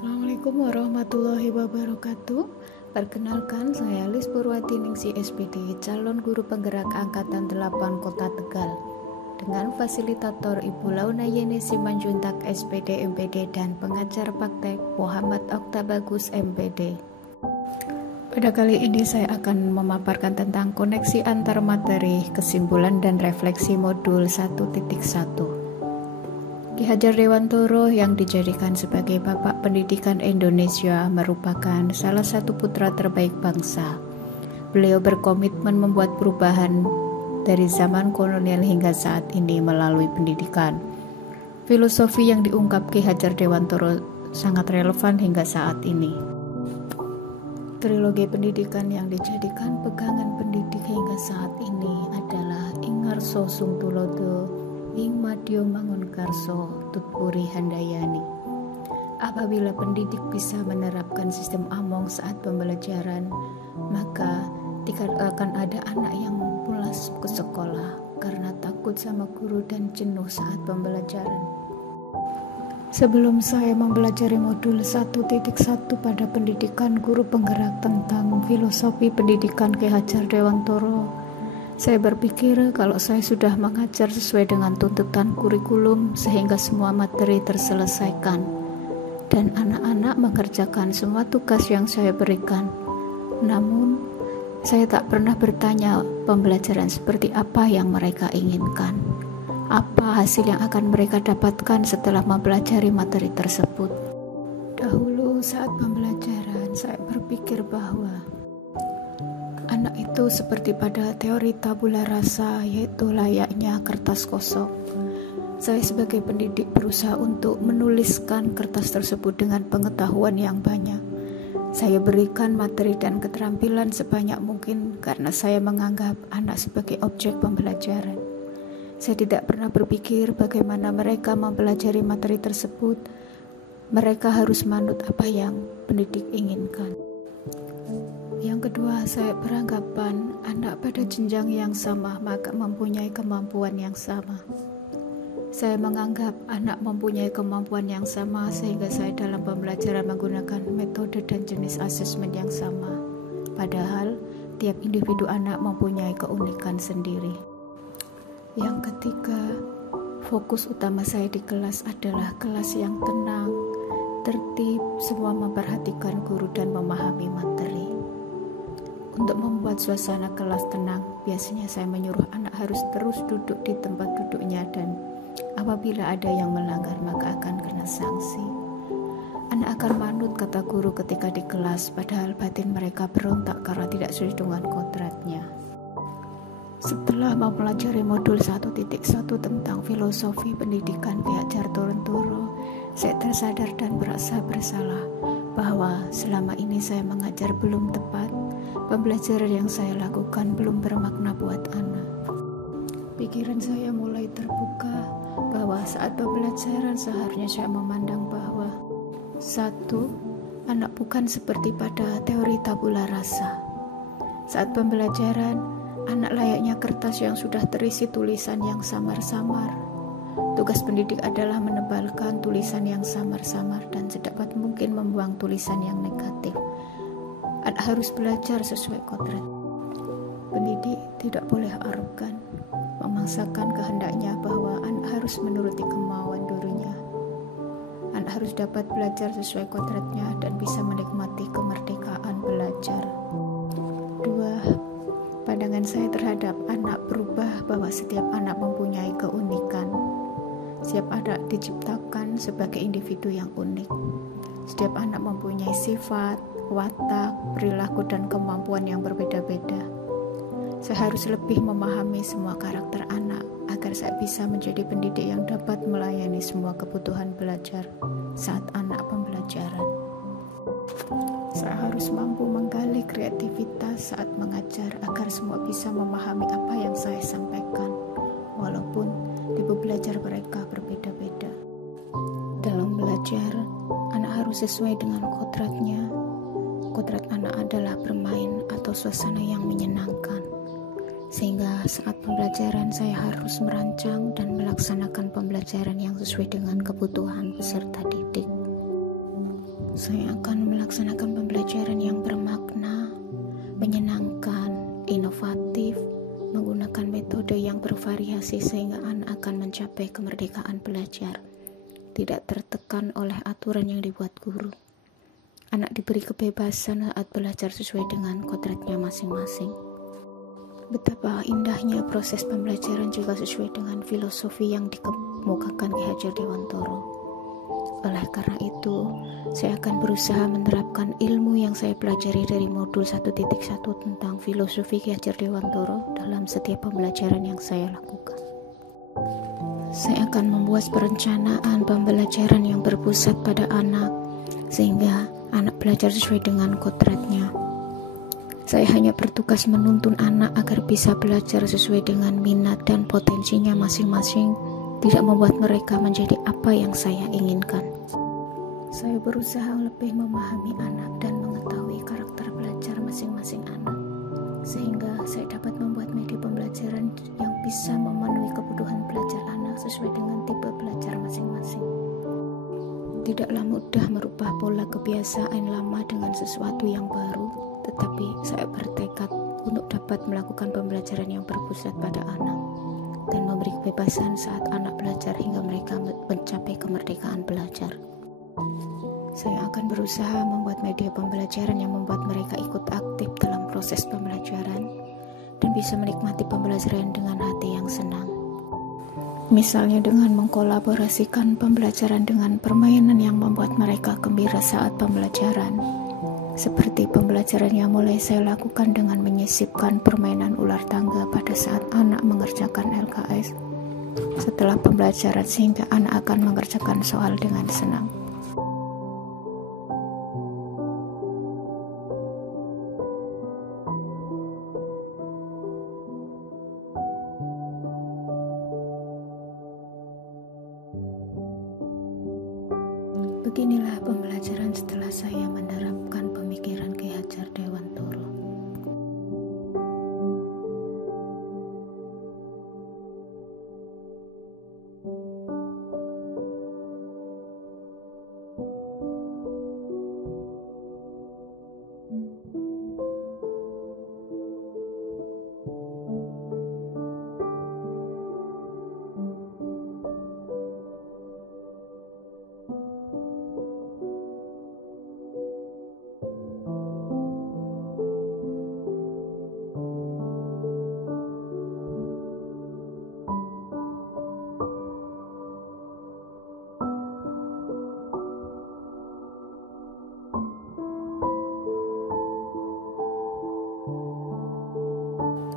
Assalamualaikum warahmatullahi wabarakatuh. Perkenalkan, saya Lis Purwatiningsih SPD, calon guru penggerak Angkatan 8 Kota Tegal. Dengan fasilitator Ibu Launa Yeni Simanjuntak SPD MPD dan pengajar praktek Muhammad Oktabagus MPD. Pada kali ini saya akan memaparkan tentang koneksi antar materi, kesimpulan dan refleksi modul 1.1. Ki Hajar Dewantoro yang dijadikan sebagai Bapak Pendidikan Indonesia merupakan salah satu putra terbaik bangsa. Beliau berkomitmen membuat perubahan dari zaman kolonial hingga saat ini melalui pendidikan. Filosofi yang diungkap Ki Hajar Dewantoro sangat relevan hingga saat ini. Trilogi pendidikan yang dijadikan pegangan pendidik hingga saat ini adalah Ing Ngarso Sung Tulodo, Ing Madyo Mangunkarso, Tutpuri Handayani. Apabila pendidik bisa menerapkan sistem Among saat pembelajaran, maka tidak akan ada anak yang pulas ke sekolah karena takut sama guru dan jenuh saat pembelajaran. Sebelum saya mempelajari modul 1.1 pada pendidikan guru penggerak tentang filosofi pendidikan Ki Hajar Dewantoro, saya berpikir kalau saya sudah mengajar sesuai dengan tuntutan kurikulum sehingga semua materi terselesaikan dan anak-anak mengerjakan semua tugas yang saya berikan. Namun, saya tak pernah bertanya pembelajaran seperti apa yang mereka inginkan. Apa hasil yang akan mereka dapatkan setelah mempelajari materi tersebut? Dahulu saat pembelajaran, saya berpikir bahwa anak itu seperti pada teori tabula rasa, yaitu layaknya kertas kosong. Saya sebagai pendidik berusaha untuk menuliskan kertas tersebut dengan pengetahuan yang banyak. Saya berikan materi dan keterampilan sebanyak mungkin karena saya menganggap anak sebagai objek pembelajaran. Saya tidak pernah berpikir bagaimana mereka mempelajari materi tersebut. Mereka harus manut apa yang pendidik inginkan. Yang kedua, saya beranggapan anak pada jenjang yang sama maka mempunyai kemampuan yang sama. Saya menganggap anak mempunyai kemampuan yang sama sehingga saya dalam pembelajaran menggunakan metode dan jenis asesmen yang sama. Padahal, tiap individu anak mempunyai keunikan sendiri. Yang ketiga, fokus utama saya di kelas adalah kelas yang tenang, tertib, semua memperhatikan guru dan memahami materi. Untuk membuat suasana kelas tenang, biasanya saya menyuruh anak harus terus duduk di tempat duduknya dan apabila ada yang melanggar maka akan kena sanksi. Anak akan manut kata guru ketika di kelas, padahal batin mereka berontak karena tidak sesuai dengan kodratnya. Setelah mempelajari modul 1.1 tentang filosofi pendidikan Ki Hajar Dewantoro, saya tersadar dan merasa bersalah bahwa selama ini saya mengajar belum tepat. Pembelajaran yang saya lakukan belum bermakna buat anak. Pikiran saya mulai terbuka bahwa saat pembelajaran seharusnya saya memandang bahwa 1. Anak bukan seperti pada teori tabula rasa. Saat pembelajaran, anak layaknya kertas yang sudah terisi tulisan yang samar-samar. Tugas pendidik adalah menebalkan tulisan yang samar-samar dan sedapat mungkin membuang tulisan yang negatif. Anak harus belajar sesuai kodrat. Pendidik tidak boleh arogan, memaksakan kehendaknya bahwa anak harus menuruti kemauan gurunya. Anak harus dapat belajar sesuai kodratnya dan bisa menikmati kemerdekaan belajar. 2. Pandangan saya terhadap anak berubah bahwa setiap anak mempunyai keunikan. Setiap anak diciptakan sebagai individu yang unik. Setiap anak mempunyai sifat, watak, perilaku, dan kemampuan yang berbeda-beda. Saya harus lebih memahami semua karakter anak agar saya bisa menjadi pendidik yang dapat melayani semua kebutuhan belajar saat anak pembelajaran. Saya harus mampu menggali kreativitas saat mengajar agar semua bisa memahami apa yang saya sampaikan, walaupun tipe belajar mereka berbeda-beda. Dalam belajar, anak harus sesuai dengan kodratnya. Kodrat anak adalah bermain atau suasana yang menyenangkan. Sehingga saat pembelajaran saya harus merancang dan melaksanakan pembelajaran yang sesuai dengan kebutuhan peserta didik. Saya akan melaksanakan pembelajaran yang bermakna, menyenangkan, inovatif, menggunakan metode yang bervariasi sehingga anak akan mencapai kemerdekaan belajar, tidak tertekan oleh aturan yang dibuat guru. Anak diberi kebebasan saat belajar sesuai dengan kodratnya masing-masing. Betapa indahnya proses pembelajaran jika sesuai dengan filosofi yang dikemukakan Ki Hajar Dewantoro. Oleh karena itu, saya akan berusaha menerapkan ilmu yang saya pelajari dari modul 1.1 tentang filosofi Ki Hajar Dewantoro dalam setiap pembelajaran yang saya lakukan. Saya akan membuat perencanaan pembelajaran yang berpusat pada anak, sehingga anak belajar sesuai dengan kodratnya. Saya hanya bertugas menuntun anak agar bisa belajar sesuai dengan minat dan potensinya masing-masing, tidak membuat mereka menjadi apa yang saya inginkan. Saya berusaha lebih memahami anak dan mengetahui karakter belajar masing-masing anak, sehingga saya dapat membuat media pembelajaran yang bisa memenuhi kebutuhan belajar anak sesuai dengan tipe belajar masing-masing. Tidaklah mudah merubah pola kebiasaan lama dengan sesuatu yang baru, tetapi saya bertekad untuk dapat melakukan pembelajaran yang berpusat pada anak dan memberi kebebasan saat anak belajar hingga mereka mencapai kemerdekaan belajar. Saya akan berusaha membuat media pembelajaran yang membuat mereka ikut aktif dalam proses pembelajaran dan bisa menikmati pembelajaran dengan hati yang senang. Misalnya dengan mengkolaborasikan pembelajaran dengan permainan yang membuat mereka gembira saat pembelajaran. Seperti pembelajaran yang mulai saya lakukan dengan menyisipkan permainan ular tangga pada saat anak mengerjakan LKS. Setelah pembelajaran sehingga anak akan mengerjakan soal dengan senang. Beginilah pembelajaran setelah saya menerapkan pemikiran Ki Hajar Dewantoro.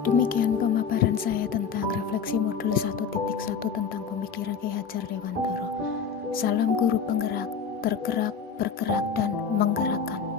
Demikian pemaparan saya tentang refleksi modul 1.1 tentang pemikiran Ki Hajar Dewantoro. Salam guru penggerak, tergerak, bergerak, dan menggerakkan.